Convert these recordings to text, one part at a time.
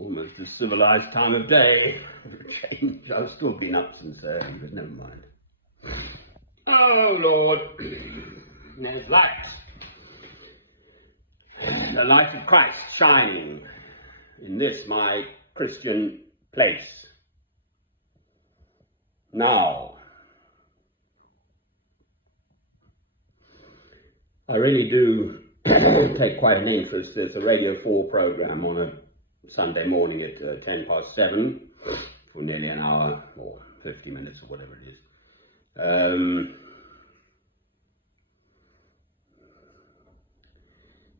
almost a civilized time of day. Change. I've still been up since early, but never mind. Oh Lord, there's light. The light of Christ shining in this my Christian place. Now, I really do take quite an interest. There's a Radio 4 programme on a Sunday morning at 7:10 for nearly an hour or 50 minutes or whatever it is.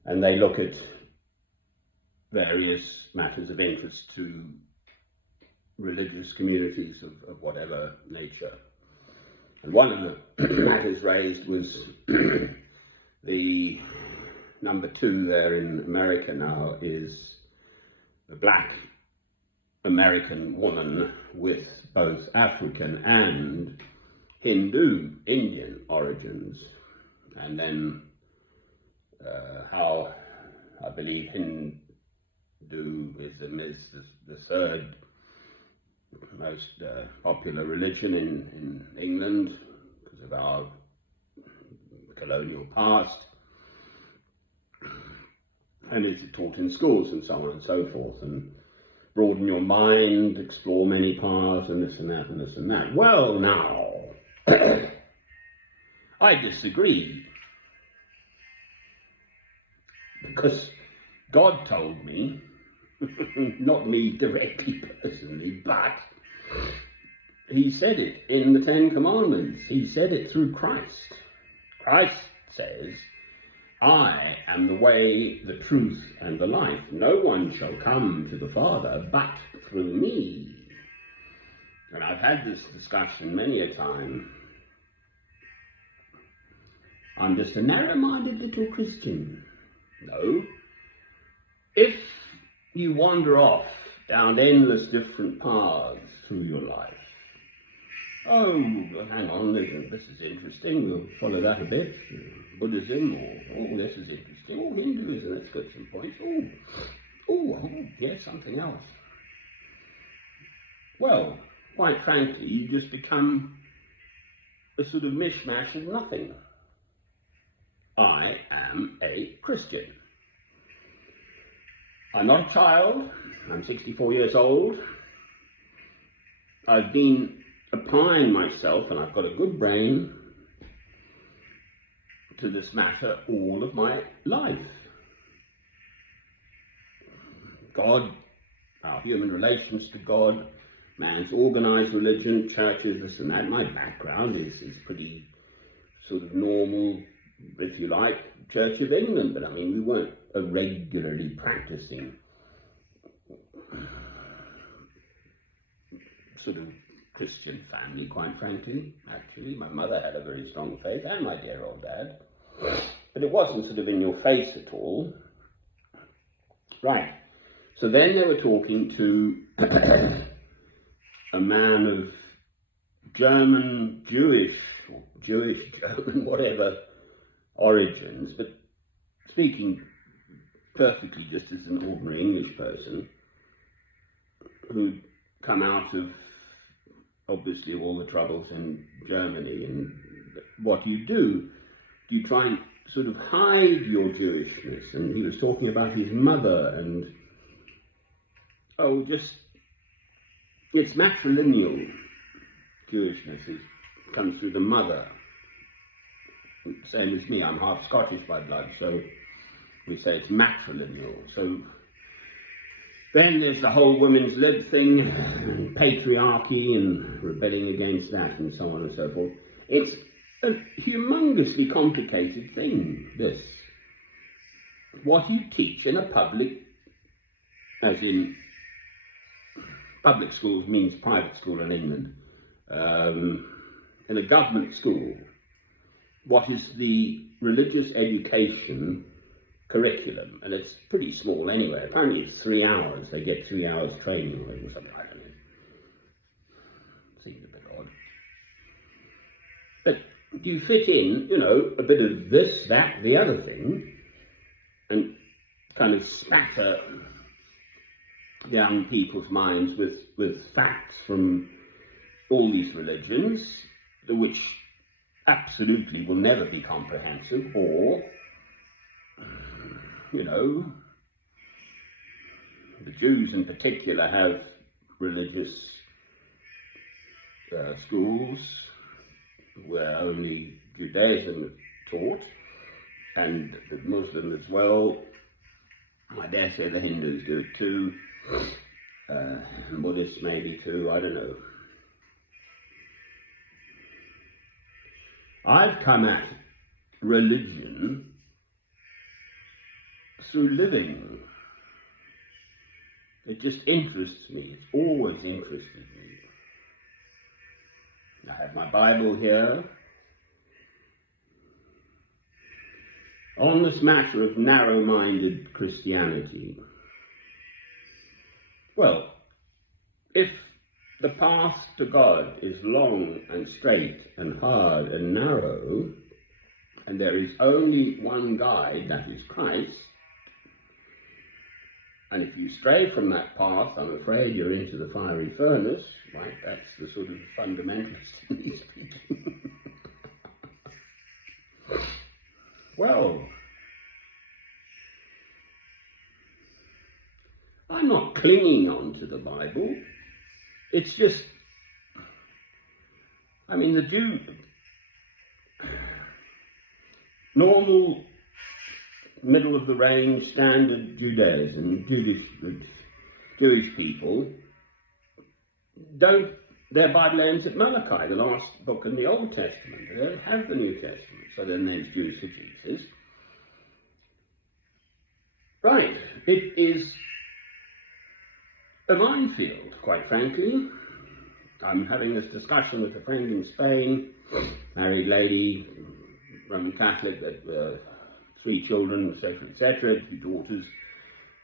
And they look at various matters of interest to religious communities of whatever nature. And one of the matters raised was the number 2 there in America now is a black American woman with both African and Hindu, Indian origins. And then how I believe Hinduism is the third most popular religion in England because of our colonial past, and it's taught in schools and so on and so forth, and broaden your mind, explore many paths, and this and that and this and that. Well, now, I disagree, because God told me, not me directly personally, but he said it in the 10 Commandments. He said it through Christ. Christ says, I am the way, the truth, and the life. No one shall come to the Father but through me. And I've had this discussion many a time. I'm just a narrow-minded little Christian. No. If you wander off down endless different paths through your life, oh, hang on, this is interesting, we'll follow that a bit. Buddhism, or, this is interesting. Oh, Hinduism, let's get some points. Oh, yes, something else. Well, quite frankly, you just become a sort of mishmash of nothing. I am a Christian. I'm not a child. I'm 64 years old. I've been applying myself, and I've got a good brain, to this matter all of my life. God, our human relations to God, man's organised religion, churches, this and that. My background is pretty sort of normal, if you like, Church of England, but I mean, we weren't a regularly practicing sort of Christian family, quite frankly. Actually, my mother had a very strong faith, and my dear old dad. But it wasn't sort of in your face at all. Right. So then they were talking to a man of German, Jewish, German, whatever origins, but speaking perfectly just as an ordinary English person, who'd come out of, obviously, all the troubles in Germany. And what you do you try and sort of hide your Jewishness. And he was talking about his mother and, it's matrilineal. Jewishness comes through the mother. Same as me, I'm half Scottish by blood, so we say it's matrilineal. So then there's the whole women's lib thing, and patriarchy, and rebelling against that, and so on and so forth. It's a humongously complicated thing, this. What you teach in a public, as in public schools means private school in England, in a government school, what is the religious education curriculum, and it's pretty small anyway. Apparently it's 3 hours. They get 3 hours training or something like that. Seems a bit odd. But do you fit in, a bit of this, that, the other thing, and kind of spatter young people's minds with facts from all these religions, which absolutely will never be comprehensive, or, you know, the Jews in particular have religious schools where only Judaism is taught, and the Muslim as well. I dare say the Hindus do it too, Buddhists maybe too, I don't know. I've come at religion through living. It just interests me. It's always interested me. I have my Bible here. On this matter of narrow-minded Christianity, well, if the path to God is long and straight and hard and narrow, and there is only one guide, that is Christ, and if you stray from that path, I'm afraid you're into the fiery furnace. Right, that's the sort of fundamentalist in me speaking. Well, I'm not clinging on to the Bible. It's just, I mean, the normal middle of the range standard Judaism, Jewish people don't, their Bible ends at Malachi, the last book in the Old Testament. They don't have the New Testament, so then there's Jews for Jesus. Right, it is a minefield, quite frankly. I'm having this discussion with a friend in Spain, married lady, Roman Catholic, that 3 children, etc., 2 daughters,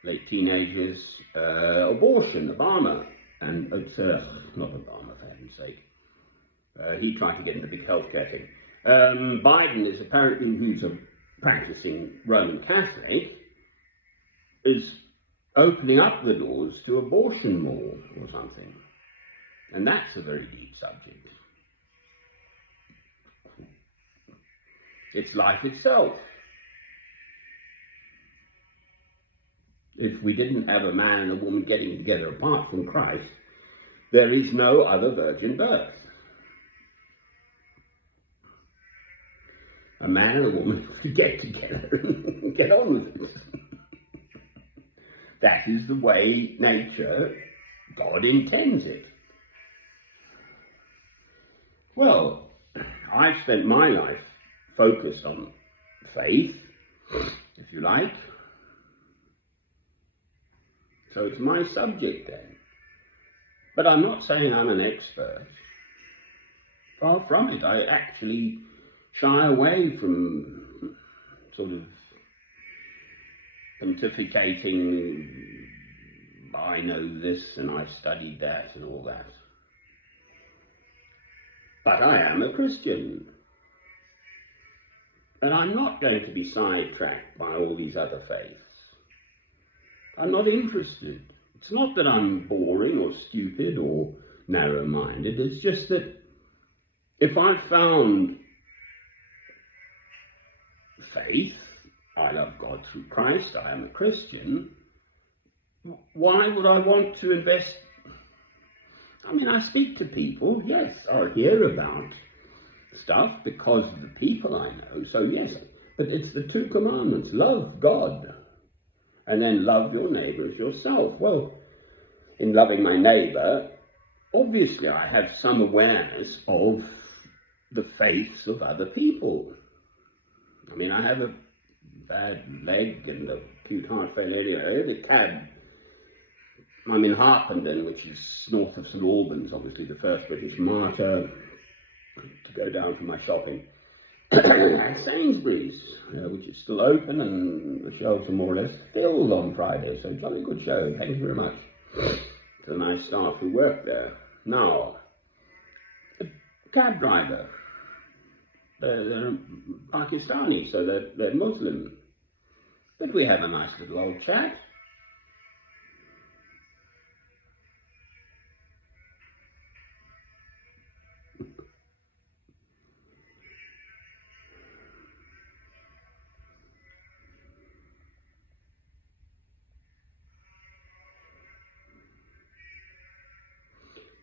late teenagers, abortion, Obama, and it's not Obama, for heaven's sake. He tried to get into the big healthcare thing. Biden is apparently, who's a practicing Roman Catholic, is opening up the doors to abortion more or something. And that's a very deep subject. It's life itself. If we didn't have a man and a woman getting together apart from Christ, there is no other virgin birth. A man and a woman have to get together and get on with it. That is the way nature, God intends it. Well, I've spent my life focused on faith, if you like. So it's my subject then. But I'm not saying I'm an expert. Far from it. I actually shy away from sort of pontificating, I know this and I've studied that and all that. But I am a Christian. And I'm not going to be sidetracked by all these other faiths. I'm not interested. It's not that I'm boring or stupid or narrow-minded. It's just that if I found faith, I love God through Christ, I am a Christian, why would I want to invest? I mean, I speak to people, yes, I hear about stuff because of the people I know, so yes, but it's the 2 commandments, love God, and then love your neighbour as yourself. Well, in loving my neighbour, obviously I have some awareness of the faiths of other people. I mean, I have a bad leg and a acute heart failure. The cab, I'm in Harpenden, which is north of St Albans, obviously the first British martyr, to go down for my shopping. At Sainsbury's, which is still open, and the shelves are more or less filled on Friday, so jolly good show. Thank you very much to the nice staff who work there. Now, the cab driver, they're Pakistani, so they're Muslim. But we have a nice little old chat.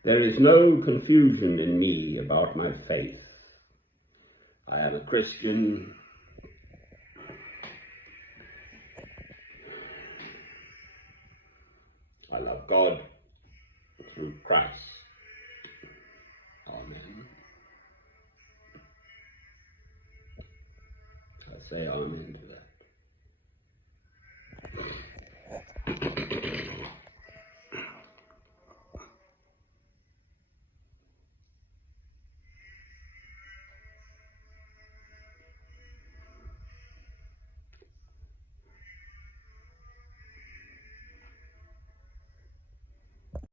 There is no confusion in me about my faith. I am a Christian. I love God through Christ. Amen. I say amen.